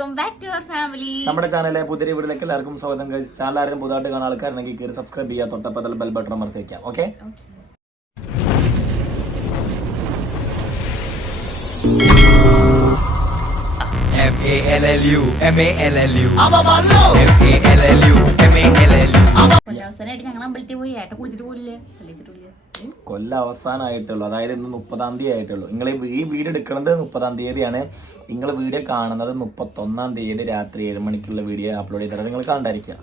Welcome back to our family നമ്മുടെ ചാനലിലെ പുതിയ വീട്ടിലേക്ക് എല്ലാവർക്കും സ്വാഗതം. കഴിച്ച് ചാനൽ ആരും പുതുതായിട്ട് കാണാൻ ആൾക്കാരുണ്ടെങ്കിൽ കയറി സബ്സ്ക്രൈബ് ചെയ്യുക. തൊട്ടപ്പതൽ ബെൽ ബട്ടൺ അമർത്തി വെക്കാം. Okay M A L L U M A L L U. M A L L U M A L L U. അവസാനമായിട്ട് ഞങ്ങൾ അമ്പലത്തിൽ പോയി. ഏട്ട കുളിച്ചിട്ട് പോലില്ലേ കൊല്ലം അവസാനമായിട്ടുള്ളൂ അതായത് ഇന്ന് മുപ്പതാം തീയതി ആയിട്ടുള്ളൂ. നിങ്ങൾ ഈ വീഡിയോ എടുക്കുന്നത് മുപ്പതാം തീയതിയാണ്. നിങ്ങൾ വീഡിയോ കാണുന്നത് മുപ്പത്തൊന്നാം തീയതി രാത്രി ഏഴ് മണിക്കുള്ള വീഡിയോ അപ്ലോഡ് ചെയ്തിട്ട് നിങ്ങൾ കണ്ടായിരിക്കുക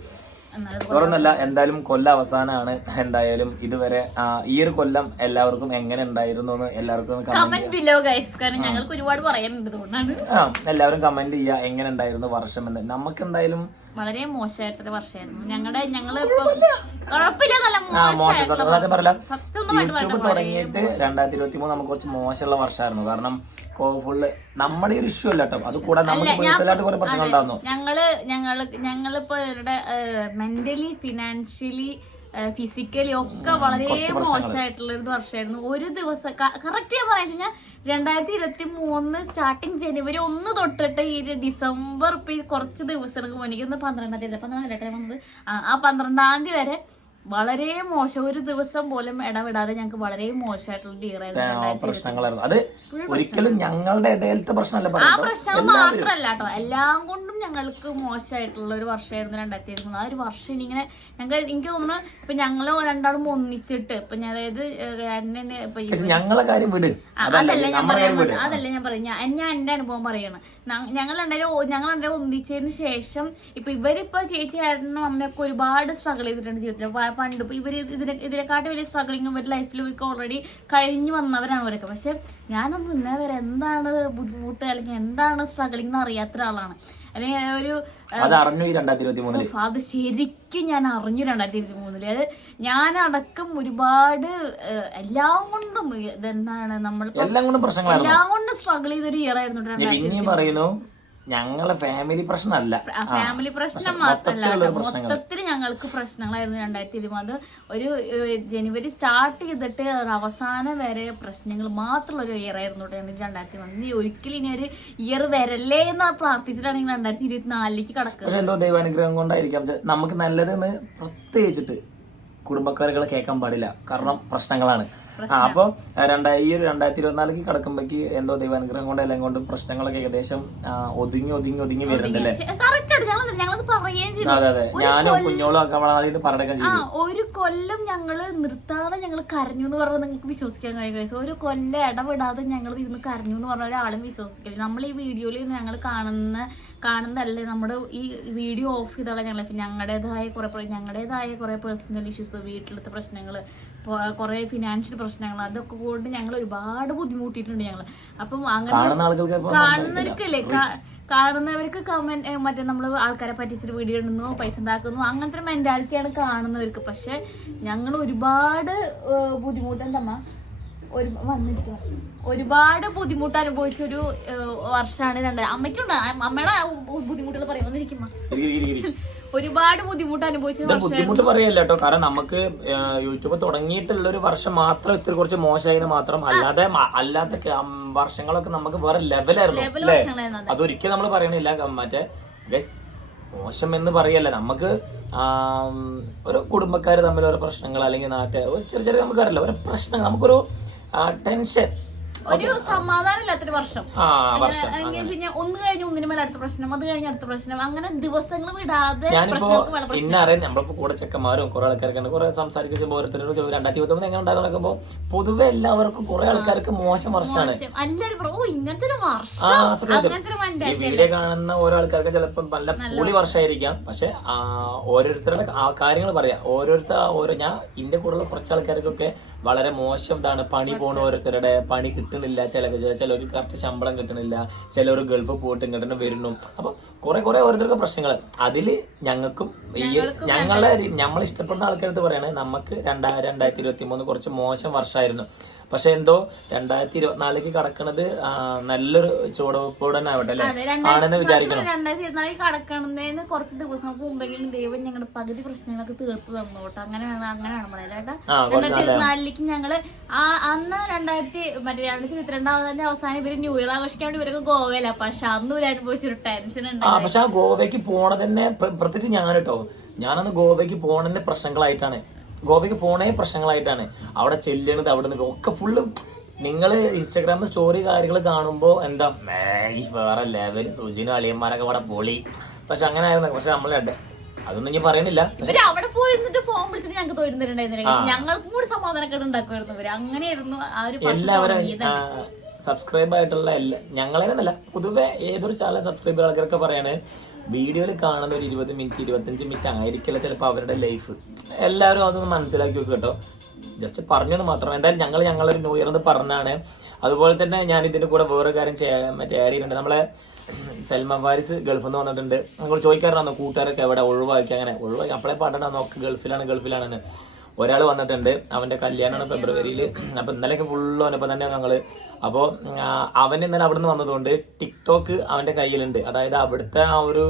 വേറൊന്നല്ല എന്തായാലും കൊല്ലം അവസാനമാണ്. എന്തായാലും ഇതുവരെ ഈ ഒരു കൊല്ലം എല്ലാവർക്കും എങ്ങനെ ഉണ്ടായിരുന്നു എന്ന് എല്ലാവർക്കും എല്ലാവരും കമന്റ് ചെയ്യുക എങ്ങനെ ഉണ്ടായിരുന്നു വർഷം എന്ന്. നമുക്ക് എന്തായാലും വളരെ മോശമായിട്ടൊരു വർഷമായിരുന്നു ഞങ്ങളുടെ ഞങ്ങൾ യൂട്യൂബ് തുടങ്ങിയിട്ട് രണ്ടായിരത്തി ഇരുപത്തി മൂന്ന് നമുക്ക് കുറച്ച് മോശമുള്ള വർഷമായിരുന്നു. കാരണം ഫുള്ള് നമ്മുടെ ഒരു ഇഷ്യൂ അല്ല കേട്ടോ. അത് കൂടാതെ നമുക്ക് പേഴ്സണലായിട്ട് കുറെ പ്രശ്നങ്ങൾ ഉണ്ടായിരുന്നു ഞങ്ങൾ ഞങ്ങൾ ഞങ്ങളിപ്പോ ഇവരുടെ മെന്റലി ഫിനാൻഷ്യലി ഫിസിക്കലി ഒക്കെ വളരെ മോശമായിട്ടുള്ള ഒരു വർഷമായിരുന്നു. ഒരു ദിവസം കറക്റ്റ് ഞാൻ പറയാ കഴിഞ്ഞാൽ രണ്ടായിരത്തി ഇരുപത്തി മൂന്ന് സ്റ്റാർട്ടിങ് ജനുവരി ഒന്ന് തൊട്ടിട്ട് ഈ ഒരു ഡിസംബർ ഇപ്പം കുറച്ച് ദിവസങ്ങൾക്ക് മുന്നേ ഇന്ന് പന്ത്രണ്ടാം തീയതി പന്ത്രണ്ടാം തീയതി ആ പന്ത്രണ്ടാം തീയതി വരെ വളരെ മോശം. ഒരു ദിവസം പോലും ഇടവിടാതെ ഞങ്ങൾക്ക് വളരെ മോശമായിട്ടുള്ള പ്രശ്നങ്ങളായിരുന്നു. അത് ഒരിക്കലും ഞങ്ങളുടെ ഇടയിലത്തെ പ്രശ്നമല്ല ആ പ്രശ്നങ്ങൾ മാത്രല്ല കേട്ടോ. എല്ലാം കൊണ്ടും ഞങ്ങൾക്ക് മോശമായിട്ടുള്ള ഒരു വർഷമായിരുന്നു രണ്ടായിരത്തി ഇരുപത്തി ആ ഒരു വർഷം ഇനി ഇങ്ങനെ ഞങ്ങൾ എനിക്ക് തോന്നുന്നു ഇപ്പൊ ഞങ്ങൾ രണ്ടാളും ഒന്നിച്ചിട്ട് ഇപ്പൊ ഞാൻ അതായത് എന്നെ ഇപ്പൊ ഞങ്ങളെ കാര്യം വിട്. അതല്ല ഞാൻ പറയുന്നത്. അതല്ല ഞാൻ പറയുന്നത്. ഞാൻ എന്റെ അനുഭവം പറയണം. ഞങ്ങൾ രണ്ടുപേരും ഞങ്ങൾ രണ്ടുപേരും ഒന്നിച്ചതിന് ശേഷം ഇപ്പൊ ഇവരിപ്പോ ചേച്ചി ഏട്ടനും അമ്മയൊക്കെ ഒരുപാട് സ്ട്രഗിൾ ചെയ്തിട്ടുണ്ട് ജീവിതത്തിൽ പണ്ട് ഇപ്പൊ ഇവർ ഇതിനെ ഇതിനെക്കാട്ടി വലിയ സ്ട്രഗിളിങ് ഇവരുടെ ലൈഫിൽ ഇവർക്ക് ഓൾറെഡി കഴിഞ്ഞു വന്നവരാണ് ഇവരൊക്കെ. പക്ഷെ ഞാനൊന്നും ഇന്നേ വരെ എന്താണ് ബുദ്ധിമുട്ട് അല്ലെങ്കിൽ എന്താണ് സ്ട്രഗിളിംഗ് എന്ന് അറിയാത്ത ഒരാളാണ് അല്ലെങ്കിൽ ഒരു അത് അറിഞ്ഞു രണ്ടായിരത്തി ഇരുപത്തി മൂന്നിൽ അത് ശരിക്കും ഞാൻ അറിഞ്ഞു രണ്ടായിരത്തി ഇരുപത്തി മൂന്നിൽ അത് ഞാനടക്കം ഒരുപാട് എല്ലാം കൊണ്ടും ഇതെന്താണ് നമ്മൾ എല്ലാം കൊണ്ടും പ്രശ്നങ്ങളായിരുന്നു. എല്ലാം കൊണ്ടും സ്ട്രഗിൾ ചെയ്തൊരു ഇയർ ആയിരുന്നു രണ്ടായിരത്തി പറയുന്നു ഞങ്ങളെ ഫാമിലി പ്രശ്നമല്ല. ഫാമിലി പ്രശ്നം. പ്രശ്നങ്ങൾ. മൊത്തത്തിൽ ഞങ്ങൾക്ക് പ്രശ്നങ്ങളായിരുന്നു രണ്ടായിരത്തി ഇരുപത് ഒരു ജനുവരി സ്റ്റാർട്ട് ചെയ്തിട്ട് അവസാനം വരെ പ്രശ്നങ്ങൾ മാത്രമുള്ള ഒരു ഇയർ ആയിരുന്നു രണ്ടായിരത്തി ഇരുപത് ഒരിക്കലും ഇനി ഒരു ഇയർ വരല്ലേ എന്ന് പ്രാർത്ഥിച്ചിട്ടാണെങ്കിൽ രണ്ടായിരത്തി ഇരുപത്തി നാലിലേക്ക് കടക്കുക. പക്ഷെ എന്തോ ദൈവാനുഗ്രഹം കൊണ്ടായിരിക്കാം. നമുക്ക് നല്ലതെന്ന് പ്രത്യേകിച്ചിട്ട് കുടുംബക്കാരുകൾ കേൾക്കാൻ പാടില്ല. കാരണം പ്രശ്നങ്ങളാണ്. അപ്പൊ രണ്ടായി ഈ ഒരു രണ്ടായിരത്തി ഇരുപത്തിനാലിലേക്ക് കടക്കുമ്പോഴേക്ക് എന്തോ ദൈവാനുഗ്രഹം കൊണ്ട് എല്ലാം കൊണ്ട് പ്രശ്നങ്ങളൊക്കെ ഏകദേശം ഒതുങ്ങി ഒതുങ്ങി ഒതുങ്ങി വരുന്നുണ്ടല്ലേ അതെ അതെ. ഞാനും കുഞ്ഞോളും ഒക്കെ വളർന്നു പറയുകയും ചെയ്തു. ഒരു കൊല്ലം ഞങ്ങൾ നിർത്താതെ ഞങ്ങൾ കരഞ്ഞു എന്ന് പറഞ്ഞാൽ നിങ്ങൾക്ക് വിശ്വസിക്കാൻ കഴിയും ഒരു കൊല്ലം ഇടപെടാതെ ഞങ്ങൾ ഇരുന്ന് കരഞ്ഞു എന്ന് പറഞ്ഞ ഒരാളും വിശ്വസിക്കില്ല. നമ്മൾ ഈ വീഡിയോയിൽ ഞങ്ങൾ കാണുന്ന കാണുന്നതല്ലേ നമ്മുടെ ഈ വീഡിയോ ഓഫ് ചെയ്താലും ഞങ്ങൾ ഞങ്ങളുടേതായ കുറെ ഞങ്ങളുടേതായ കുറെ പേഴ്സണൽ ഇഷ്യൂസ് വീട്ടിലത്തെ പ്രശ്നങ്ങൾ കുറെ ഫിനാൻഷ്യൽ പ്രശ്നങ്ങൾ അതൊക്കെ കൊണ്ട് ഞങ്ങൾ ഒരുപാട് ബുദ്ധിമുട്ടിയിട്ടുണ്ട് ഞങ്ങൾ അപ്പം അങ്ങനെ കാണുന്നവർക്കല്ലേ കാണുന്നവർക്ക് കമന്റ് മറ്റേ നമ്മൾ ആൾക്കാരെ പറ്റിച്ചിട്ട് വീഡിയോ ഇടുന്നു പൈസ ഉണ്ടാക്കുന്നു അങ്ങനത്തെ മെന്റാലിറ്റിയാണ് കാണുന്നവർക്ക്. പക്ഷെ ഞങ്ങൾ ഒരുപാട് ബുദ്ധിമുട്ടുണ്ടമ്മ. ഒരു വന്നിരിക്കുക ഒരുപാട് ബുദ്ധിമുട്ട് അനുഭവിച്ച ഒരു വർഷമാണ് രണ്ട്. അമ്മയ്ക്കുണ്ട്. അമ്മ- അമ്മയുടെ ബുദ്ധിമുട്ടുകൾ ഇരിക്ക്. ഒരുപാട് ബുദ്ധിമുട്ട് അനുഭവിച്ച ബുദ്ധിമുട്ട് പറയല്ല കേട്ടോ. കാരണം നമുക്ക് യൂട്യൂബ് തുടങ്ങിയിട്ടുള്ള ഒരു വർഷം മാത്രം ഇത്തിരി കുറച്ച് മോശമായത് മാത്രം അല്ലാതെ അല്ലാത്ത വർഷങ്ങളൊക്കെ നമുക്ക് വേറെ ലെവലായിരുന്നു. അല്ലേ. അതൊരിക്കലും നമ്മൾ പറയണില്ല. മറ്റേ മോശം എന്ന് പറയല്ല. നമുക്ക് ഒരു കുടുംബക്കാർ തമ്മിൽ ഓരോ പ്രശ്നങ്ങൾ അല്ലെങ്കിൽ നാട്ടുകാർ ചെറിയ ചെറിയ നമുക്കറിയില്ല. ഓരോ പ്രശ്നങ്ങൾ. നമുക്കൊരു ടെൻഷൻ ഒരു സമാധാനം ഇല്ലാത്തൊരു വർഷം. എങ്ങനെ വെച്ച് കഴിഞ്ഞാൽ ഒന്ന് കഴിഞ്ഞ് ഒന്നിന് മേലെ അടുത്ത പ്രശ്നം അത് കഴിഞ്ഞ അടുത്ത പ്രശ്നം അങ്ങനെ ദിവസങ്ങൾ വിടാതെ ഞാനിപ്പോ ഇന്നറിയാം നമ്മളിപ്പോ കൂടെ ചെക്കന്മാരും കുറെ ആൾക്കാർക്ക് കുറെ സംസാരിക്കുമ്പോൾ ഓരോരുത്തരും രണ്ടായിരത്തി ഇരുപത്തി മൂന്ന് എങ്ങനെ ഉണ്ടാകുന്ന നോക്കുമ്പോ പൊതുവെ എല്ലാവർക്കും കുറെ ആൾക്കാർക്ക് മോശം വർഷമാണ്. വീഡിയോ കാണുന്ന ഓരോ ആൾക്കാർക്ക് ചിലപ്പോൾ നല്ല പൊളി വർഷമായിരിക്കാം പക്ഷെ ഓരോരുത്തരുടെ കാര്യങ്ങൾ പറയാം. ഓരോരുത്തർ ഓരോ ഞാൻ ഇന്റെ കൂടെയുള്ള കുറച്ച് ആൾക്കാർക്കൊക്കെ വളരെ മോശം ഇതാണ്. പണി പോണ ഓരോരുത്തരുടെ പണി കിട്ടുന്നില്ല ചില ചിലർക്ക് കറക്റ്റ് ശമ്പളം കിട്ടണില്ല. ചിലർ ഗൾഫ് പോയിട്ട് ഇങ്ങോട്ട് വരുന്നു. അപ്പൊ കുറെ കുറെ ഓരോരുത്തർക്ക് പ്രശ്നങ്ങൾ അതിൽ ഞങ്ങൾക്കും ഈ ഞങ്ങളെ നമ്മൾ ഇഷ്ടപ്പെടുന്ന ആൾക്കാരത്ത് പറയണേ നമുക്ക് രണ്ടായിരം രണ്ടായിരത്തി ഇരുപത്തി മൂന്ന് കുറച്ച് മോശം വർഷമായിരുന്നു പക്ഷെ എന്തോ രണ്ടായിരത്തി ഇരുപത്തിനാലിലേക്ക് കടക്കണത് നല്ലൊരു ചുവടവെപ്പോടെ തന്നെ ആവട്ടെ അല്ലെ ആണെന്ന് വിചാരിക്കണം? രണ്ടായിരത്തി ഇരുപത്തിനാലിൽ കടക്കണതിന് കുറച്ച് ദിവസങ്ങൾക്ക് മുമ്പെങ്കിലും ദൈവം ഞങ്ങളുടെ പകുതി പ്രശ്നങ്ങളൊക്കെ തീർത്ത് തന്നു കേട്ടോ. അങ്ങനെയാണ് രണ്ടായിരത്തി ഇരുപത്തിനാലിലേക്ക് ഞങ്ങൾ ആ അന്ന് രണ്ടായിരത്തി മറ്റേ രണ്ടായിരത്തി ഇരുപത്തിരണ്ടാമതിന്റെ അവസാനം ഇവർ ന്യൂ ഇയർ ആഘോഷിക്കാൻ വേണ്ടി ഇവരൊക്കെ ഗോവയില. പക്ഷെ അന്ന് ഇവർ അനുഭവിച്ചൊരു ടെൻഷൻ ആ ഉണ്ടായി പക്ഷെ ആ ഗോവയ്ക്ക് പോണത് തന്നെ പ്രത്യേകിച്ച് ഞാൻ കേട്ടോ ഞാനന്ന് ഗോവയ്ക്ക് പോണതിന്റെ പ്രശ്നങ്ങളായിട്ടാണ്. ഗോവയ്ക്ക് പോണേ പ്രശ്നങ്ങളായിട്ടാണ്. അവിടെ ചെല്ലണത് അവിടെ നിന്ന് ഒക്കെ ഫുള്ള് നിങ്ങൾ ഇൻസ്റ്റാഗ്രാമിൽ സ്റ്റോറി കാര്യങ്ങൾ കാണുമ്പോൾ എന്താ വേറെ ലെവൽ സുജിനും അളിയന്മാരൊക്കെ അവിടെ പൊളി. പക്ഷെ അങ്ങനെ ആയിരുന്നു പക്ഷെ നമ്മൾ അതൊന്നും ഞാൻ പറയുന്നില്ല അവിടെ പോയിരുന്നിട്ട് ഫോൺ വിളിച്ചിട്ട് ഞങ്ങൾക്ക് തോരുന്നുണ്ടായിരുന്നില്ല ഞങ്ങൾക്കും കൂടി സമാധാനക്കേട് ഉണ്ടാക്കുമായിരുന്നു ഇവർ. അങ്ങനെയായിരുന്നു ആ ഒരു എല്ലാവരും സബ്സ്ക്രൈബ് ആയിട്ടുള്ള എല്ലാ ഞങ്ങളെന്നല്ല പൊതുവെ ഏതൊരു ചാനൽ സബ്സ്ക്രൈബ് ആൾക്കാരൊക്കെ പറയാണ് വീഡിയോയിൽ കാണുന്ന ഒരു ഇരുപത് മിനിറ്റ് ഇരുപത്തഞ്ച് മിനിറ്റ് ആയിരിക്കില്ല ചിലപ്പോൾ അവരുടെ ലൈഫ് എല്ലാവരും അതൊന്ന് മനസ്സിലാക്കി വെക്കും കേട്ടോ. ജസ്റ്റ് പറഞ്ഞത് മാത്രം. എന്തായാലും ഞങ്ങൾ ഞങ്ങളൊരു ന്യൂ ഇയർ എന്ന് പറഞ്ഞാണ്. അതുപോലെ തന്നെ ഞാൻ ഇതിന്റെ കൂടെ വേറെ കാര്യം ചെയ്യാൻ മറ്റേ ആഡ് നമ്മളെ സൽമാൻ ഫാരിസ് ഗൾഫിൽ നിന്ന് വന്നിട്ടുണ്ട്. നമ്മൾ ചോദിക്കാറുണ്ടോ കൂട്ടുകാരൊക്കെ എവിടെ? ഒഴിവാക്കി. അങ്ങനെ. ഒഴിവാക്കി. അപ്പോഴേ പാട്ടാണ് നോക്ക് ഗൾഫിലാണ് ഗൾഫിലാണെന്ന്. ഒരാൾ വന്നിട്ടുണ്ട് അവന്റെ കല്യാണമാണ് ഫെബ്രുവരിയിൽ അപ്പൊ ഇന്നലെയൊക്കെ ഫുള്ള് അവനൊപ്പം തന്നെ ഞങ്ങൾ അപ്പോൾ അവൻ ഇന്നലെ അവിടുന്ന് വന്നതുകൊണ്ട് ടിക്ടോക്ക് അവന്റെ കയ്യിലുണ്ട്. അതായത് അവിടുത്തെ ആ ഒരു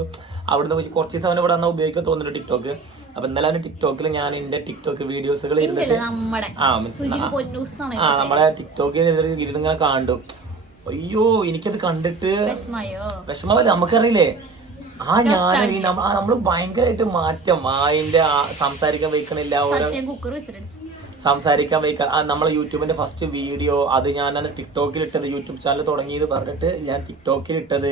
അവിടുന്ന് കുറച്ച് ദിവസം അവൻ ഇവിടെ വന്നാൽ ഉപയോഗിക്കാൻ തോന്നുന്നുണ്ട് ടിക്ടോക്ക്. അപ്പൊ ഇന്നലെ അവന് ടിക്ടോക്കിൽ ഞാൻ എന്റെ ടിക്ടോക്ക് വീഡിയോസുകൾ ഇരുന്നിട്ട് ആ നമ്മളെ ടിക്ടോക്കിൽ ഇരുന്നിങ്ങനെ കാണും അയ്യോ എനിക്കത് കണ്ടിട്ട് വിഷമമല്ല നമുക്കറിയില്ലേ? ആ ഞാൻ നമ്മൾ ഭയങ്കരമായിട്ട് മാറ്റം. ആ അതിന്റെ ആ സംസാരിക്കാൻ വെക്കണില്ല ഓരോ കുക്കർ വിസിലടിച്ചു സംസാരിക്കാൻ വയ്ക്കാൻ നമ്മളെ യൂട്യൂബിന്റെ ഫസ്റ്റ് വീഡിയോ അത് ഞാൻ ടിക്ടോക്കിൽ ഇട്ടത് യൂട്യൂബ് ചാനൽ തുടങ്ങിയത് പറഞ്ഞിട്ട് ഞാൻ ടിക്ടോക്കിൽ ഇട്ടത്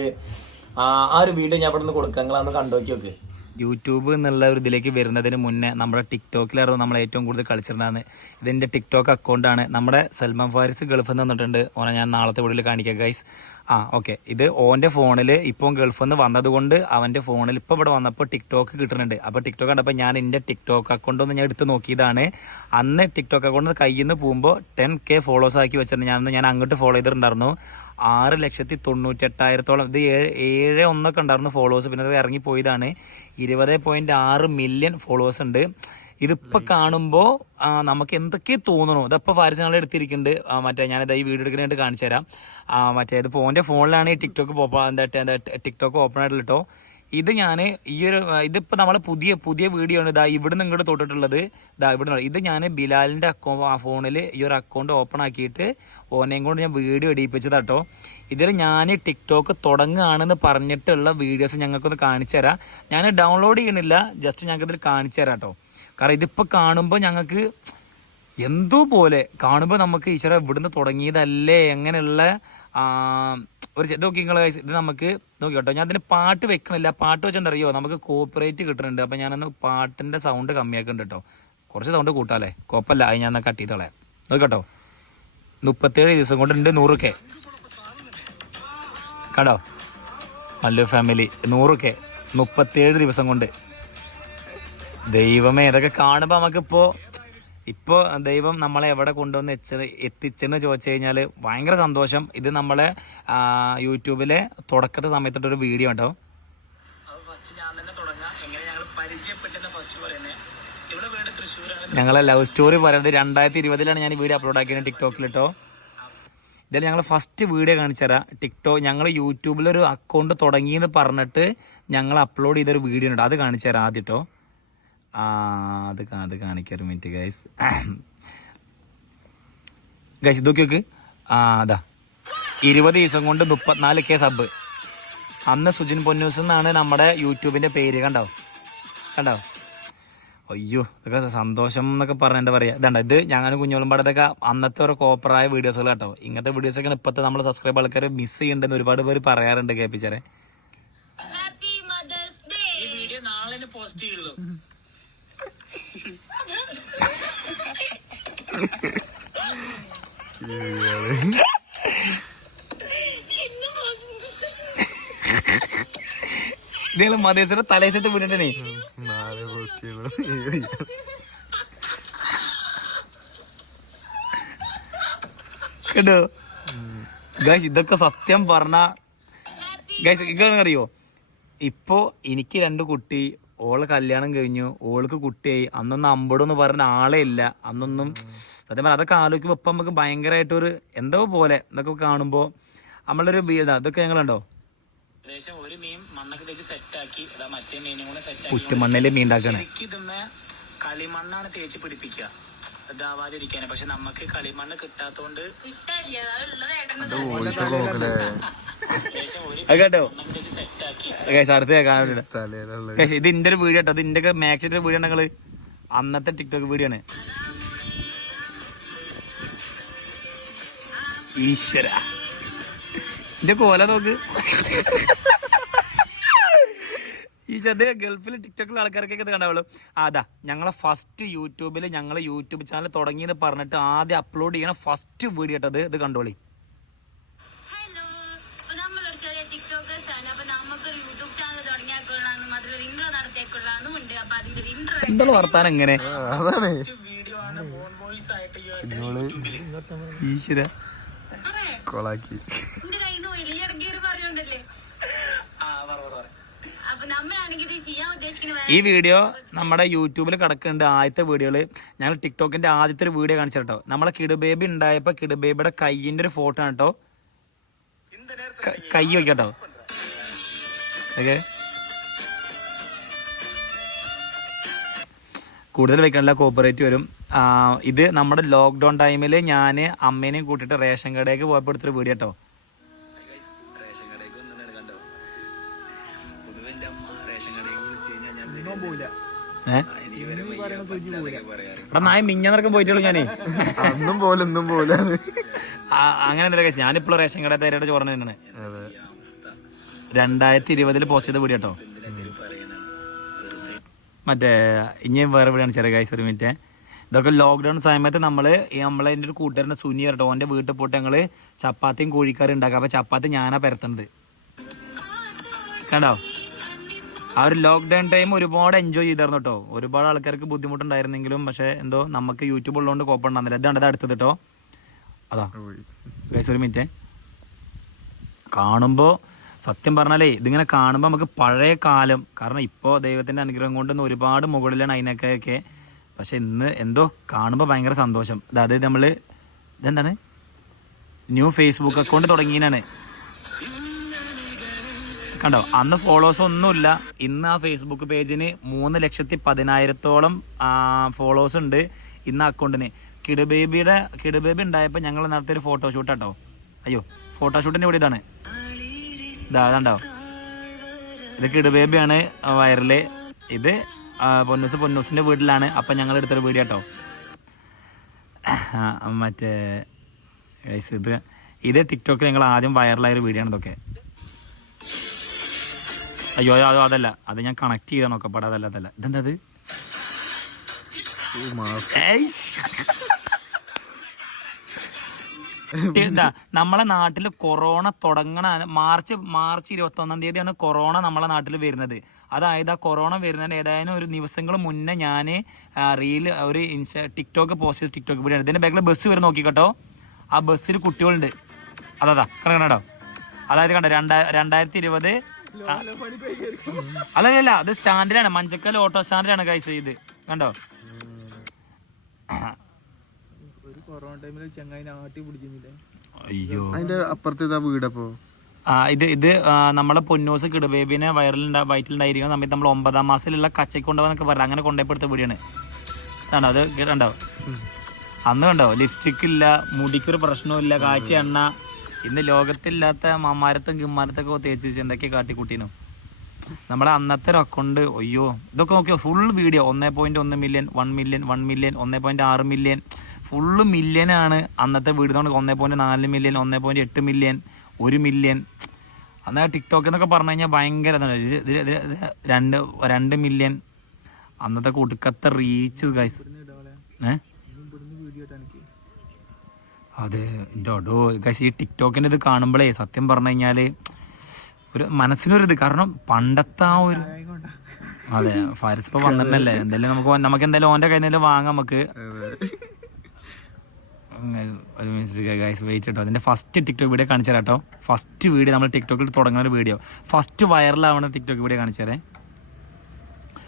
ആ ആ ഒരു വീഡിയോ ഞാൻ ഇവിടെ നിന്ന് കൊടുക്കാം നിങ്ങളന്ന് കണ്ടോക്കി നോക്ക് യൂട്യൂബ് എന്നുള്ള ഒരു ഇതിലേക്ക് വരുന്നതിന് മുന്നേ നമ്മുടെ ടിക്ടോക്കിലായിരുന്നു നമ്മൾ ഏറ്റവും കൂടുതൽ കളിച്ചിട്ടുണ്ടാകുന്നത് ഇതിന്റെ ടിക്ടോക്ക് അക്കൗണ്ടാണ് നമ്മുടെ സൽമാൻ ഫാരിസ് ഗൾഫ് എന്ന് വന്നിട്ടുണ്ട്. ഓനെ ഞാൻ നാളത്തെ വീട്ടിൽ കാണിക്കാം ഗൈസ് ആ ഓക്കെ. ഇത് ഓന്റെ ഫോണിൽ ഇപ്പം ഗൾഫിൽ നിന്ന് വന്നതുകൊണ്ട് അവന്റെ ഫോണിൽ ഇപ്പോൾ ഇവിടെ വന്നപ്പോൾ ടിക്ടോക്ക് കിട്ടുന്നുണ്ട്. അപ്പോൾ ടിക്ടോക്ക് കണ്ടപ്പോൾ ഞാൻ എന്റെ ടിക്ടോക്ക് അക്കൗണ്ട് ഒന്ന് ഞാൻ എടുത്ത് നോക്കിയതാണ്. അന്ന് ടിക്ടോക്ക് അക്കൗണ്ട് കയ്യിൽ നിന്ന് പോകുമ്പോൾ ടെൻ കെ ഫോളോസ് ആക്കി വെച്ചിട്ടുണ്ട് ഞാൻ ഞാൻ അങ്ങോട്ട് ഫോളോ ചെയ്തിട്ടുണ്ടായിരുന്നു. ആറ് ലക്ഷത്തി തൊണ്ണൂറ്റെട്ടായിരത്തോളം ഇത് ഏഴ് ഏഴ് ഒന്നൊക്കെ ഉണ്ടായിരുന്നു ഫോളോവേഴ്സ് പിന്നെ അത് ഇറങ്ങിപ്പോയതാണ്. ഇരുപത് പോയിന്റ് ആറ് മില്യൺ ഫോളോവേഴ്സ് ഉണ്ട്. ഇതിപ്പോൾ കാണുമ്പോൾ നമുക്ക് എന്തൊക്കെ തോന്നണു? ഇതിപ്പോൾ ഫാരിസ് ഞങ്ങൾ എടുത്തിരിക്കുന്നുണ്ട്. മറ്റേ ഞാനിത് ഈ വീഡിയോ എടുക്കാനായിട്ട് കാണിച്ചു തരാം. മറ്റേ ഇത് ഫോന്റെ ഫോണിലാണ് ഈ ടിക്ടോക്ക് എന്താ ടിക്ടോക്ക് ഓപ്പൺ ആയിട്ടുള്ള കേട്ടോ ഇത് ഞാൻ ഈ ഒരു ഇതിപ്പോൾ നമ്മളെ പുതിയ പുതിയ വീഡിയോ ആണ് ഇതാ ഇവിടുന്ന് ഇങ്ങോട്ട് തൊട്ടിട്ടുള്ളത്. ഇതാ ഇവിടെ ഇത് ഞാൻ ബിലാലിന്റെ ആ ഫോണിൽ ഈ ഒരു അക്കൗണ്ട് ഓപ്പൺ ആക്കിയിട്ട് ഓനെയും കൊണ്ട് ഞാൻ വീഡിയോ എടുപ്പിച്ചത് കേട്ടോ ഇതിൽ ഞാൻ ടിക്ടോക്ക് തുടങ്ങുകയാണെന്ന് പറഞ്ഞിട്ടുള്ള വീഡിയോസ് ഞങ്ങൾക്കൊന്ന് കാണിച്ചു തരാം. ഞാൻ ഡൗൺലോഡ് ചെയ്യണില്ല. ജസ്റ്റ് ഞങ്ങൾക്ക് ഇതിൽ കാണിച്ചു തരാം കേട്ടോ കാരണം ഇതിപ്പോൾ കാണുമ്പോൾ ഞങ്ങൾക്ക് എന്തോ പോലെ കാണുമ്പോൾ നമുക്ക് ഈശ്വര ഇവിടുന്ന് തുടങ്ങിയതല്ലേ എങ്ങനെയുള്ള ഒരു നോക്കി നിങ്ങൾ ഇത് നമുക്ക് നോക്കി കേട്ടോ ഞാൻ അതിന് പാട്ട് വെക്കണില്ല. പാട്ട് വെച്ചാൽ അറിയോ നമുക്ക് കോപ്പറേറ്റ് കിട്ടുന്നുണ്ട് അപ്പം ഞാനൊന്ന് പാട്ടിന്റെ സൗണ്ട് കമ്മിയാക്കുന്നുണ്ട് കേട്ടോ കുറച്ച് സൗണ്ട് കൂട്ടാല്ലേ? കുഴപ്പമില്ല. അത് ഞാൻ കട്ട് ചെയ്തോളെ മുപ്പത്തേഴ് ദിവസം കൊണ്ട് ഉണ്ട് നൂറ് കെ കണ്ടോ? മല്ലു ഫാമിലി നൂറ് മുപ്പത്തേഴ് ദിവസം കൊണ്ട്. ദൈവമേ ഇതൊക്കെ കാണുമ്പോൾ നമുക്കിപ്പോൾ ഇപ്പോ ദൈവം നമ്മളെ എവിടെ കൊണ്ടുവന്ന് എച്ച് എത്തിച്ചെന്ന് ചോദിച്ചു കഴിഞ്ഞാൽ ഭയങ്കര സന്തോഷം. ഇത് നമ്മളെ യൂട്യൂബിലെ തുടക്കത്തെ സമയത്തുള്ളൊരു വീഡിയോ ഉണ്ടോ ഞങ്ങളെ ലവ് സ്റ്റോറി പറയുന്നത് രണ്ടായിരത്തി ഇരുപതിലാണ് ഞാൻ ഈ വീഡിയോ അപ്ലോഡ് ആക്കിയത് ടിക്ടോക്കിൽ കേട്ടോ ഇതിൽ ഞങ്ങൾ ഫസ്റ്റ് വീഡിയോ കാണിച്ചു തരാം. ടിക്ടോക്ക് ഞങ്ങൾ യൂട്യൂബിലൊരു അക്കൗണ്ട് തുടങ്ങിയെന്ന് പറഞ്ഞിട്ട് ഞങ്ങൾ അപ്ലോഡ് ചെയ്തൊരു വീഡിയോ ഉണ്ട്. അത് കാണിച്ചു തരാം ആദ്യം കേട്ടോ അത് അത് കാണിക്കാം ഒരു മിനിറ്റ് ഗൈസ് ഗൈസ് ഇതൊക്കെ നോക്ക്. ആ അതാ. ഇരുപത് ദിവസം കൊണ്ട് മുപ്പത്തിനാല് കെ സബ് അന്ന് സുജിൻ പൊന്നൂസ് എന്നാണ് നമ്മുടെ യൂട്യൂബിന്റെ പേര് കണ്ടോ? കണ്ടോ? അയ്യോ ഇതൊക്കെ സന്തോഷം എന്നൊക്കെ പറഞ്ഞ എന്താ പറയാ? ഇതാണ്ട ഇത് ഞങ്ങൾ കുഞ്ഞോളുമ്പാടത്തൊക്കെ അന്നത്തെ ഒരു കോപ്പറായ വീഡിയോസുകൾ കേട്ടോ ഇങ്ങനത്തെ വീഡിയോസൊക്കെ ഇപ്പോഴത്തെ നമ്മൾ സബ്സ്ക്രൈബ് ആൾക്കാർ മിസ് ചെയ്യണ്ടെന്ന് ഒരുപാട് പേര് പറയാറുണ്ട് കേൾപ്പിച്ചാരെ. നാളെ പോസ്റ്റ് ചെയ്യുള്ളൂ. നിങ്ങൾ മതേശ്വര തലേശത്ത് വിട്ടിട്ടേ. കേട്ടോ? ഗൈസ് ഇതൊക്കെ സത്യം പറഞ്ഞ ഗൈസ് ഇങ്ങനെ അറിയോ? ഇപ്പോ എനിക്ക് രണ്ട് കുട്ടി ഓളെ കല്യാണം കഴിഞ്ഞു ഓൾക്ക് കുട്ടിയായി. അന്നൊന്നും അമ്പടൊന്നും പറഞ്ഞ ആളെ ഇല്ല. അന്നൊന്നും സത്യം പറഞ്ഞാൽ അതൊക്കെ ആലോചിക്കുമ്പോൾ ഇപ്പം നമുക്ക് ഭയങ്കരമായിട്ടൊരു എന്തോ പോലെ എന്നൊക്കെ കാണുമ്പോൾ നമ്മളൊരു വീട് അതൊക്കെ ഞങ്ങളുണ്ടോ ഏകദേശം ഒരു മീൻ മണ്ണൊക്കെ തേച്ച് സെറ്റാക്കി മറ്റേ മീനും കൂടെ സെറ്റാക്കി. പുറ്റുമണ്ണിൽ മീൻ ഉണ്ടാക്കണേ ഇതുമ്മേ കളിമണ്ണാണ് തേച്ച് പിടിപ്പിക്കുക. ഇതാവാതിരിക്കാന്. പക്ഷെ നമുക്ക് കളിമണ്ണ് കിട്ടാത്തോണ്ട് അത് കേട്ടോ അടുത്ത ഇത് ഇന്റെ ഒരു വീഡിയോ കേട്ടോ ഇത് ഇന്റെ മാക്സിന്റെ വീഡിയോ ഞങ്ങൾ. അന്നത്തെ ടിക്ടോക്ക് വീഡിയോ ആണ്. ഈശ്വര. ഇന്റെ കോല നോക്ക്. ഈ ഗൾഫിൽ ടിക്ടോക്കിലെ ആൾക്കാർക്കൊക്കെ ഇത് കണ്ടാവുള്ളൂ അതാ ഞങ്ങളെ ഫസ്റ്റ് യൂട്യൂബിൽ ഞങ്ങൾ യൂട്യൂബ് ചാനൽ തുടങ്ങിയെന്ന് പറഞ്ഞിട്ട് ആദ്യം അപ്ലോഡ് ചെയ്യണ ഫസ്റ്റ് വീഡിയോ കേട്ടത് ഇത് കണ്ടോളി ഹലോ അപ്പൊ നമ്മളൊരു ചെറിയ ടിക്ടോക്കേഴ്സ് ആണ് അപ്പൊ നമുക്കൊരു യൂട്യൂബ് ചാനൽ അപ്പൊ അതിന്റെ എന്താണ് വർത്താനം എങ്ങനെ അതാണ്. ഈശ്വര. കൊളാക്കി. എന്റെ കയ്യിൽ നിന്ന് വലിയ ഇടക്കേറി പറയുണ്ടല്ലേ അപ്പൊ നമ്മളാണെങ്കിൽ ഇത് ചെയ്യാൻ ഉദ്ദേശിക്കുന്ന ഈ വീഡിയോ നമ്മുടെ യൂട്യൂബിൽ കിടക്കുന്നുണ്ട്. ആദ്യത്തെ വീഡിയോയിൽ ഞങ്ങൾ ടിക്ടോക്കിന്റെ ആദ്യത്തെ ഒരു വീഡിയോ കാണിച്ചു കേട്ടോ നമ്മളെ കിടുബേബി ഉണ്ടായപ്പോ കിടുബേബിയുടെ കൈയിന്റെ ഒരു ഫോട്ടോ ആണ് കേട്ടോ ക- കൈ വയ്ക്കട്ടോ. ഓക്കെ കൂടുതൽ വെക്കാനുള്ള കോപ്പറേറ്റ് വരും. ഇത് നമ്മുടെ ലോക്ക്ഡൌൺ ടൈമിൽ ഞാൻ അമ്മേനെയും കൂട്ടിയിട്ട് റേഷൻ കടയിലേക്ക് പോയപ്പോൾ എടുത്തൊരു വീഡിയോ കേട്ടോ നായ മിഞ്ഞന്നറക്കം പോയിട്ടുള്ളൂ ഞാനേ. അന്നും പോലെ ഒന്നും പോലെ. ആ, അങ്ങനെ എന്താ കേസ് ഞാനിപ്പോഴും റേഷൻ കടയിൽ തേരുടെ ചോറിന് തന്നെയാണ് അതെ. രണ്ടായിരത്തി ഇരുപതിൽ പോസ്റ്റ് ചെയ്ത വീഡിയോ കേട്ടോ മറ്റേ ഇനിയും വേറെ വീടാണ് ചെറിയ കാഴ്ച ഒരു മിനിറ്റ് ഇതൊക്കെ ലോക്ക്ഡൗൺ സമയത്ത് നമ്മൾ നമ്മളെ എന്റെ ഒരു കൂട്ടുകാരന്റെ സുനി കേട്ടോ ഓന്റെ വീട്ടിൽ പോയിട്ട് ഞങ്ങൾ ചപ്പാത്തിയും കോഴിക്കറി ഉണ്ടാക്കുക അപ്പോൾ ചപ്പാത്തി ഞാനാ പരത്തുന്നത്. കണ്ടോ? ആ ഒരു ലോക്ക്ഡൗൺ ടൈം ഒരുപാട് എൻജോയ് ചെയ്തായിരുന്നു കേട്ടോ. ഒരുപാട് ആൾക്കാർക്ക് ബുദ്ധിമുട്ടുണ്ടായിരുന്നെങ്കിലും പക്ഷേ എന്തോ നമുക്ക് യൂട്യൂബ് ഉള്ളതുകൊണ്ട് കുഴപ്പമുണ്ടാകുന്നില്ല ഇതാണ് ഇത് അടുത്തത് കേട്ടോ. അതാ. ഒരു മിനിറ്റ് കാണുമ്പോൾ സത്യം പറഞ്ഞാലേ ഇതിങ്ങനെ കാണുമ്പോൾ നമുക്ക് പഴയ കാലം കാരണം ഇപ്പോൾ ദൈവത്തിന്റെ അനുഗ്രഹം കൊണ്ടൊന്ന് ഒരുപാട് മുകളിലാണ് അതിനൊക്കെ പക്ഷെ ഇന്ന് എന്തോ കാണുമ്പോൾ ഭയങ്കര സന്തോഷം. അതായത് നമ്മൾ ഇതെന്താണ്? ന്യൂ ഫേസ്ബുക്ക് അക്കൗണ്ട് തുടങ്ങിയാണ് കണ്ടോ? അന്ന് ഫോളോവേഴ്സ് ഒന്നുമില്ല. ഇന്ന് ആ ഫേസ്ബുക്ക് പേജിന് മൂന്ന് ലക്ഷത്തി പതിനായിരത്തോളം ഫോളോവേഴ്സ് ഉണ്ട് ഇന്ന് കിഡ് ബേബിയുടെ കിഡ് ബേബി ഉണ്ടായപ്പോൾ ഞങ്ങൾ നടത്തിയൊരു ഫോട്ടോഷൂട്ട് കേട്ടോ അയ്യോ ഫോട്ടോഷൂട്ടിന്റെ ഇവിടെ ഇതാണ്. ഇതാ അതുണ്ടോ ഇത് കിഡ്ബേബിയാണ് വയറിൽ. ഇത് പൊന്നൂസ് പൊന്നൂസിന്റെ വീട്ടിലാണ്. അപ്പം ഞങ്ങൾ എടുത്തൊരു വീഡിയോ കേട്ടോ. മറ്റേ ഇത് ഇത് ടിക്ടോക്കിൽ ഞങ്ങൾ ആദ്യം വൈറലായൊരു വീഡിയോ ആണ് ഇതൊക്കെ. അയ്യോ അതോ അതല്ല. അത് ഞാൻ കണക്ട് ചെയ്താൽ നോക്കാം അതല്ല അതല്ല. ഇതെന്താ ഏയ്ഷ്. നമ്മളെ നാട്ടിൽ കൊറോണ തുടങ്ങണ മാർച്ച് മാർച്ച് ഇരുപത്തി ഒന്നാം തീയതിയാണ് കൊറോണ നമ്മളെ നാട്ടിൽ വരുന്നത്. അതായത് ആ കൊറോണ വരുന്നതിന് ഏതായാലും ഒരു ദിവസങ്ങൾ മുന്നേ ഞാൻ റീൽ ഒരു ഇൻസ്റ്റ ടിക്ടോക്ക് പോസ്റ്റ് ചെയ്ത് ടിക്ടോക്ക് വീഡിയോ ഇതിന്റെ ബാക്കിൽ ബസ് വരെ നോക്കിക്കോട്ടോ. ആ ബസ്സിൽ കുട്ടികളുണ്ട്. അതാ കണ്ടോ അതായത് കണ്ടോ രണ്ടാ രണ്ടായിരത്തി ഇരുപത് അല്ലല്ല അത് സ്റ്റാൻഡിലാണ് മഞ്ചക്കൽ ഓട്ടോ സ്റ്റാൻഡിലാണ് കൈസ് ഇത്. കണ്ടോ? അയ്യോ. അതിന്റെ അപ്പുറത്തേതാ വീടപ്പോ ആ ഇത് ഇത് നമ്മുടെ നമ്മളെ പൊന്നൂസ് കിടുബേബിനെ വയറിലുണ്ടാ വയറ്റിലുണ്ടായിരിക്കുന്ന സമയത്ത് നമ്മൾ ഒമ്പതാം മാസത്തിലുള്ള കച്ചയ്ക്ക് കൊണ്ടുപോകാന്നൊക്കെ പറയാം അങ്ങനെ കൊണ്ടുപോയപ്പെടുത്ത വീടിയാണ് കണ്ടോ അത് കണ്ടോ അന്ന് കണ്ടോ? ലിപ്സ്റ്റിക് ഇല്ല മുടിക്കൊരു പ്രശ്നവും ഇല്ല കാഴ്ച എണ്ണ. ഇന്ന് ലോകത്തില്ലാത്ത മമ്മാരത്തും കിമ്മാരത്തൊക്കെ തേച്ച് വെച്ച് എന്തൊക്കെ കാട്ടിക്കുട്ടീനോ? നമ്മളെ അന്നത്തെ ഒരു അക്കൗണ്ട് അയ്യോ. ഇതൊക്കെ നോക്കിയോ? ഫുൾ വീഡിയോ ഒന്നേ പോയിന്റ് ഒന്ന് million one million one million ഒന്നേ പോയിന്റ് ആറ് മില്യൺ ഫുള്ള് ആണ്. അന്നത്തെ വീട് വീഡിയോ ഒന്നേ പോയിന്റ് നാല് മില്യൺ ഒന്നേ പോയിന്റ് എട്ട് മില്യൺ ഒരു മില്യൺ അന്ന് ടിക്ടോക്ക് എന്നൊക്കെ പറഞ്ഞു കഴിഞ്ഞാൽ ഭയങ്കര രണ്ട് രണ്ട് മില്യൺ അന്നത്തെ കൊടുക്കത്തെ റീച്ച് ഗൈസ് ഏ? അതെ എന്റെ ഒടോ ഗൈസ് ഈ ടിക്ടോക്കിന്റെ ഇത് കാണുമ്പോഴേ സത്യം പറഞ്ഞു കഴിഞ്ഞാൽ ഒരു മനസ്സിനൊരിത്. കാരണം പണ്ടത്തെ ആ ഒരു അതെ ഫാരിസ് ഇപ്പൊ വന്നിട്ടല്ലേ എന്തായാലും നമുക്ക് നമുക്ക് എന്തായാലും ഓന്റെ കയ്യിൽ നിന്ന് വാങ്ങാം നമുക്ക്. ഒരു മിനിറ്റ് ഗൈസ് വെയിറ്റ് കേട്ടോ അതിന്റെ ഫസ്റ്റ് ടിക്ടോക്ക് വീഡിയോ കാണിച്ചു തരാം കേട്ടോ ഫസ്റ്റ് വീഡിയോ നമ്മൾ ടിക്ടോക്കിൽ തുടങ്ങുന്ന ഒരു വീഡിയോ ഫസ്റ്റ് വൈറലാവണ ടിക്ടോക്ക് വീഡിയോ കാണിച്ചു തരേ.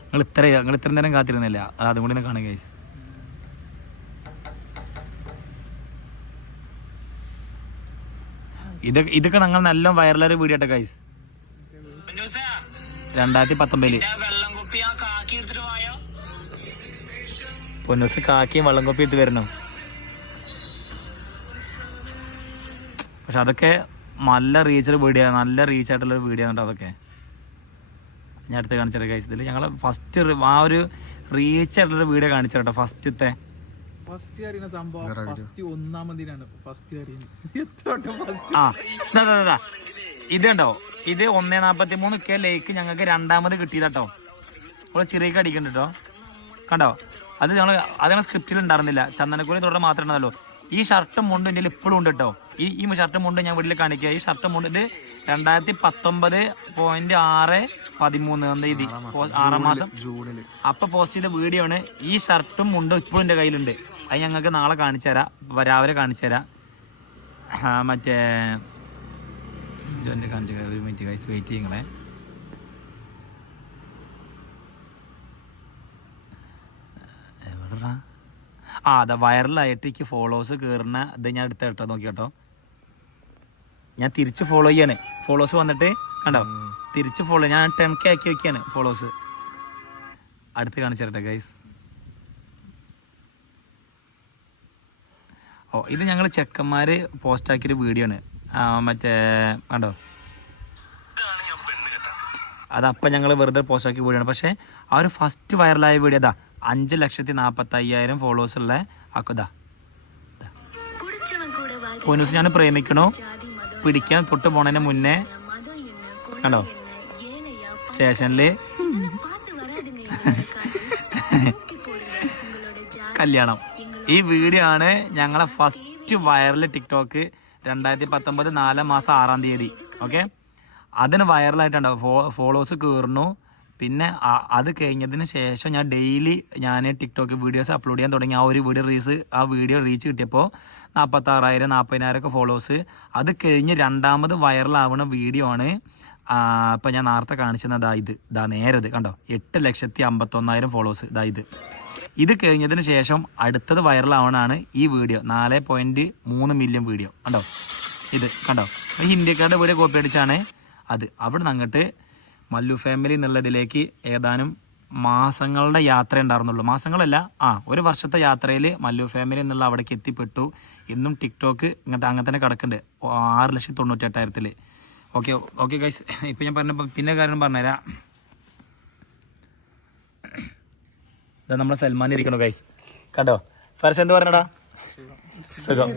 നിങ്ങൾ ഇത്ര നിങ്ങൾ ഇത്ര നേരം കാത്തിരുന്നില്ല. അത് അതും കൂടി കാണുക ഗൈസ് ഇതൊക്കെ ഇതൊക്കെ ഞങ്ങൾ നല്ല വൈറലൊരു വീഡിയോ ഗൈസ് രണ്ടായിരത്തി പത്തൊമ്പതിൽ. പൊന്നൂസ് കാക്കിയും വെള്ളം കൊപ്പി എടുത്ത് വരണം പക്ഷെ അതൊക്കെ നല്ല റീച്ചൊരു വീഡിയോ നല്ല റീച്ച് ആയിട്ടുള്ള ഒരു വീഡിയോ ആണ് അതൊക്കെ. ഞാൻ അടുത്ത് കാണിച്ചു ഗൈസ് ഇതിൽ ഞങ്ങൾ ഫസ്റ്റ് ആ ഒരു റീച്ച് ആയിട്ടുള്ള വീഡിയോ കാണിച്ചു കേട്ടോ ഫസ്റ്റത്തെ ഫസ്റ്റ് അറിയുന്ന സംഭവം ഫസ്റ്റ് ഒന്നാമതിനാണ്. ഫസ്റ്റ് അറിയുന്നത് ആ ദാ, ദാ, ദാ, ദാ. ഇത് കണ്ടോ? ഇത് ഒന്നേ നാപ്പത്തി മൂന്ന് കെ ലേക്ക് ഞങ്ങൾക്ക് രണ്ടാമത് കിട്ടിയതാട്ടോ അപ്പോൾ ചെറിയ അടിക്കണ്ട കേട്ടോ കണ്ടോ? അത് ഞങ്ങൾ അത് ഞങ്ങൾ സ്ക്രിപ്റ്റിൽ ഉണ്ടായിരുന്നില്ല. ചന്ദനക്കുരി തുടർ മാത്രമേ ഉണ്ടാവുള്ളൂ ഈ ഷർട്ട് മുണ്ട് എന്റെ ഇപ്പോഴും ഉണ്ട് കേട്ടോ ഈ ഈ ഷർട്ട് മുണ്ട് ഞാൻ വീട്ടിൽ കാണിക്കുക ഈ ഷർട്ട് മുണ്ട് ഇത് രണ്ടായിരത്തി പത്തൊമ്പത് പോയിന്റ് ആറ് പതിമൂന്ന് എന്താ ഇത് ആറാം മാസം. ജൂണിൽ അപ്പൊ പോസ്റ്റ് ചെയ്ത വീഡിയോ ആണ് ഈ ഷർട്ടും മുണ്ടും ഇപ്പോഴും എന്റെ കയ്യിലുണ്ട്. അത് ഞങ്ങൾക്ക് നാളെ കാണിച്ചു തരാം. രാവിലെ കാണിച്ചു തരാം. മറ്റേ ഇതെന്നെ കാണിച്ചു? തരാം. ഒരു മിനിറ്റ് ഗൈസ് വെയിറ്റ് ചെയ്യുങ്ങളെ. എവിടെടാ? ആ അതെ വൈറലായിട്ട് എനിക്ക് ഫോളോവേഴ്സ് കയറുന്ന ഇത് ഞാൻ എടുത്ത കേട്ടോ നോക്കി കേട്ടോ ഞാൻ തിരിച്ച് ഫോളോ ചെയ്യാണ്. ഫോളോവേഴ്സ് വന്നിട്ട് കണ്ടോ? തിരിച്ച് ഫോളോ ഞാൻ ടെൻ കെ ആക്കി വെക്കുകയാണ് ഫോളോവേഴ്സ് അടുത്ത് കാണിച്ചു തരട്ടെ ഗൈസ് ഓ ഇത് ഞങ്ങൾ ചെക്കന്മാർ പോസ്റ്റ് ആക്കിയൊരു വീഡിയോ ആണ്. മറ്റേ കണ്ടോ? അതപ്പം ഞങ്ങൾ വെറുതെ പോസ്റ്റ് ആക്കി വീഡിയോ ആണ്. പക്ഷേ ആ ഒരു ഫസ്റ്റ് വൈറലായ വീഡിയോ അതാ അഞ്ച് ലക്ഷത്തി നാൽപ്പത്തി അയ്യായിരം ഫോളോവേഴ്സ് ഉള്ള ആക്കുതാ പോനൂസ് ഞാൻ പ്രേമിക്കണോ. പിടിക്കാൻ തൊട്ട് പോണതിന് മുന്നേ കണ്ടോ? സ്റ്റേഷനിൽ കല്യാണം. ഈ വീഡിയോ ആണ് ഞങ്ങളെ ഫസ്റ്റ് വൈറൽ ടിക്ടോക്ക് രണ്ടായിരത്തി പത്തൊമ്പത് നാലാം മാസം ആറാം തീയതി. ഓക്കെ അതിന് വൈറലായിട്ടുണ്ടാവും ഫോ ഫോളോവേഴ്സ് കയറുന്നു പിന്നെ അത് കഴിഞ്ഞതിന് ശേഷം ഞാൻ ഡെയിലി ഞാൻ ടിക്ടോക്ക് വീഡിയോസ് അപ്ലോഡ് ചെയ്യാൻ തുടങ്ങി. ആ ഒരു വീഡിയോ റീസ് ആ വീഡിയോ റീച്ച് കിട്ടിയപ്പോൾ നാൽപ്പത്താറായിരം നാൽപ്പതിനായിരം ഒക്കെ ഫോളോവേഴ്സ് അത് കഴിഞ്ഞ് രണ്ടാമത് വൈറലാവുന്ന വീഡിയോ ആണ് ഇപ്പം ഞാൻ നേരത്തെ കാണിച്ചത് ദാ ഇത്. ഇതാ നേരെ ഇത് കണ്ടോ? എട്ട് ലക്ഷത്തി അമ്പത്തൊന്നായിരം ഫോളോവേഴ്സ് ഇതാ ഇത്. ഇത് കഴിഞ്ഞതിന് ശേഷം അടുത്തത് വൈറലാവണാണ് ഈ വീഡിയോ നാല് പോയിന്റ് മൂന്ന് മില്യൺ വീഡിയോ കണ്ടോ? ഇത് കണ്ടോ? ഹിന്ദിക്കാരുടെ വീഡിയോ കോപ്പി അടിച്ചാണ് അത്. അവിടെ നിന്ന് അങ്ങോട്ട് മല്ലു ഫാമിലി എന്നുള്ളതിലേക്ക് ഏതാനും മാസങ്ങളുടെ യാത്ര ഉണ്ടായിരുന്നുള്ളൂ. മാസങ്ങളല്ല ആ ഒരു വർഷത്തെ യാത്രയിൽ മല്ലു ഫാമിലി എന്നുള്ള അവിടേക്ക് എത്തിപ്പെട്ടു. ഇന്നും ടിക്ടോക്ക് ഇങ്ങനത്തെ അങ്ങനെ തന്നെ കിടക്കുന്നുണ്ട്. ആറ് ലക്ഷത്തി തൊണ്ണൂറ്റെട്ടായിരത്തിൽ ഓക്കെ ഓക്കെ ഗൈസ് ഇപ്പം ഞാൻ പറഞ്ഞപ്പോൾ പിന്നെ കാര്യം പറഞ്ഞുതരാം. ഇതാ നമ്മളെ സൽമാൻ ഇരിക്കണു ഗൈസ് കണ്ടോ? ഫർസ് എന്ത് പറഞ്ഞടാ? സുഖം.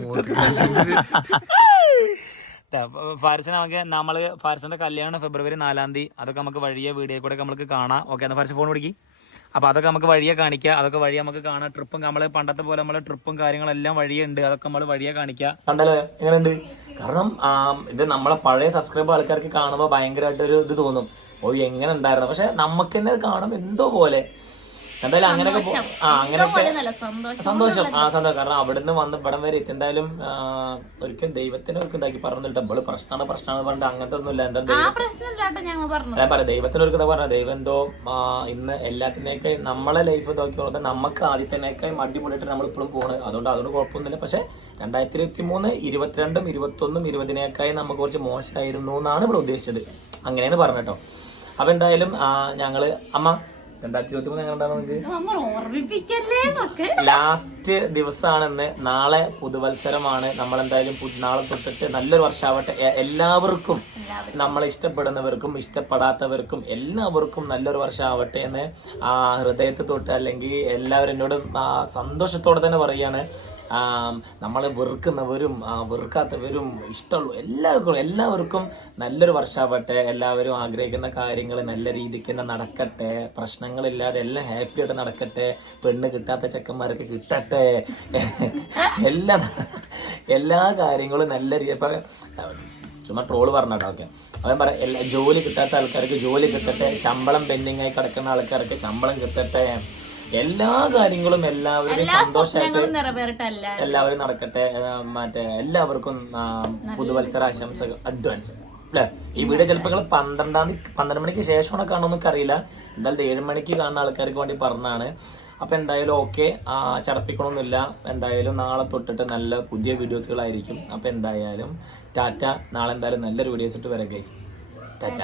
ഫാരിസിനെ നമുക്ക് നമ്മൾ ഫാരിസിന്റെ കല്യാണം ഫെബ്രുവരി നാലാം തീയതി. അതൊക്കെ നമുക്ക് വഴിയെ വീഡിയോ കൂടെ നമുക്ക് കാണാം. ഓക്കെ എന്നാൽ ഫാരിസ് ഫോൺ പിടിക്കി. അപ്പം അതൊക്കെ നമുക്ക് വഴിയെ കാണിക്കുക അതൊക്കെ വഴി നമുക്ക് കാണാം. ട്രിപ്പും നമ്മൾ പണ്ടത്തെ പോലെ നമ്മൾ ട്രിപ്പും കാര്യങ്ങളെല്ലാം വഴിയുണ്ട് അതൊക്കെ നമ്മൾ വഴിയെ കാണിക്കുക കണ്ടല്ലോ? എങ്ങനെയുണ്ട്? കാരണം ഇത് നമ്മളെ പഴയ സബ്സ്ക്രൈബ് ആൾക്കാർക്ക് കാണുമ്പോൾ ഭയങ്കരമായിട്ടൊരു ഇത് തോന്നും. ഓ എങ്ങനെ ഉണ്ടായിരുന്നു? പക്ഷെ നമുക്ക് തന്നെ കാണും എന്തോ പോലെ എന്തായാലും അങ്ങനെയൊക്കെ ആ അങ്ങനെയൊക്കെ സന്തോഷം ആ സന്തോഷം. കാരണം അവിടുന്ന് വന്ന് പടം വരെ എന്തായാലും ഒരിക്കലും ദൈവത്തിനെ ഒരിക്കലും ഇതാക്കി പറഞ്ഞിട്ട് നമ്മൾ പ്രശ്നമാണ് പ്രശ്നമാണ് പറഞ്ഞത് അങ്ങനത്തെ ഒന്നുമില്ല. എന്താ ഞാൻ പറയാം ദൈവത്തിന് ഒരു പറഞ്ഞ ദൈവം എന്തോ ഇന്ന് എല്ലാത്തിനേക്കായി നമ്മളെ ലൈഫ് നോക്കിയോളത് നമുക്ക് ആദ്യത്തിനേക്കായി അടിപൊളിയായിട്ട് നമ്മൾ ഇപ്പോഴും പോണ്. അതുകൊണ്ട് അതുകൊണ്ട് കുഴപ്പമൊന്നുമില്ല. പക്ഷെ രണ്ടായിരത്തി ഇരുപത്തി മൂന്ന് ഇരുപത്തിരണ്ടും ഇരുപത്തൊന്നും ഇരുപതിനേക്കായി നമുക്ക് കുറച്ച് മോശമായിരുന്നു എന്നാണ് ഇവിടെ ഉദ്ദേശിച്ചത്. അങ്ങനെയാണ് പറഞ്ഞിട്ടോ അപ്പൊ എന്തായാലും ഞങ്ങൾ അമ്മ രണ്ടായിരത്തി ഇരുപത്തി മൂന്ന് എങ്ങനെ നിങ്ങൾക്ക് ലാസ്റ്റ് ദിവസമാണെന്ന് നാളെ പുതുവത്സരമാണ്. നമ്മൾ എന്തായാലും നാളെ തൊട്ടിട്ട് നല്ലൊരു വർഷമാവട്ടെ. എല്ലാവർക്കും. നമ്മൾ ഇഷ്ടപ്പെടുന്നവർക്കും ഇഷ്ടപ്പെടാത്തവർക്കും എല്ലാവർക്കും നല്ലൊരു വർഷമാവട്ടെ എന്ന് ആ ഹൃദയത്തെ തൊട്ട് അല്ലെങ്കിൽ എല്ലാവരും എന്നോട് സന്തോഷത്തോടെ തന്നെ പറയാണ്. നമ്മളെ വെറുക്കുന്നവരും വെറുക്കാത്തവരും ഇഷ്ടമുള്ള എല്ലാവർക്കും എല്ലാവർക്കും നല്ലൊരു വർഷമാവട്ടെ എല്ലാവരും ആഗ്രഹിക്കുന്ന കാര്യങ്ങൾ നല്ല രീതിക്ക് തന്നെ നടക്കട്ടെ. പ്രശ്നങ്ങളില്ലാതെ എല്ലാം ഹാപ്പി ആയിട്ട് നടക്കട്ടെ. പെണ്ണ് കിട്ടാത്ത ചെക്കന്മാരൊക്കെ കിട്ടട്ടെ. എല്ലാ എല്ലാ കാര്യങ്ങളും നല്ല രീതി ചുമ്മാ ട്രോൾ പറഞ്ഞോ ഓക്കെ. അവൻ പറ എല്ലാ ജോലി കിട്ടാത്ത ആൾക്കാർക്ക് ജോലി കിട്ടട്ടെ. ശമ്പളം പെൻഡിങ് ആയി കിടക്കുന്ന ആൾക്കാർക്ക് ശമ്പളം കിട്ടട്ടെ. എല്ലാ കാര്യങ്ങളും എല്ലാവരും എല്ലാ സന്തോഷമായിട്ട് എല്ലാവരും നടക്കട്ടെ മറ്റേ എല്ലാവർക്കും പുതുവത്സര ആശംസകൾ അഡ്വാൻസ് അല്ലേ ഈ വീഡിയോ ചിലപ്പോൾ നിങ്ങൾ പന്ത്രണ്ടാം തീയതി പന്ത്രണ്ട് മണിക്ക് ശേഷമാണ് കാണുമെന്നൊക്കെ അറിയില്ല എന്തായാലും ഏഴ് മണിക്ക് കാണുന്ന ആൾക്കാർക്ക് വേണ്ടി പറഞ്ഞാണ്. അപ്പൊ എന്തായാലും ഓക്കെ. ചടപ്പിക്കണമെന്നില്ല എന്തായാലും നാളെ തൊട്ടിട്ട് നല്ല പുതിയ വീഡിയോസുകളായിരിക്കും. അപ്പൊ എന്തായാലും ടാറ്റ നാളെ എന്തായാലും നല്ലൊരു വീഡിയോസ് ഇട്ട് വരാം ഗൈസ് ടാറ്റ.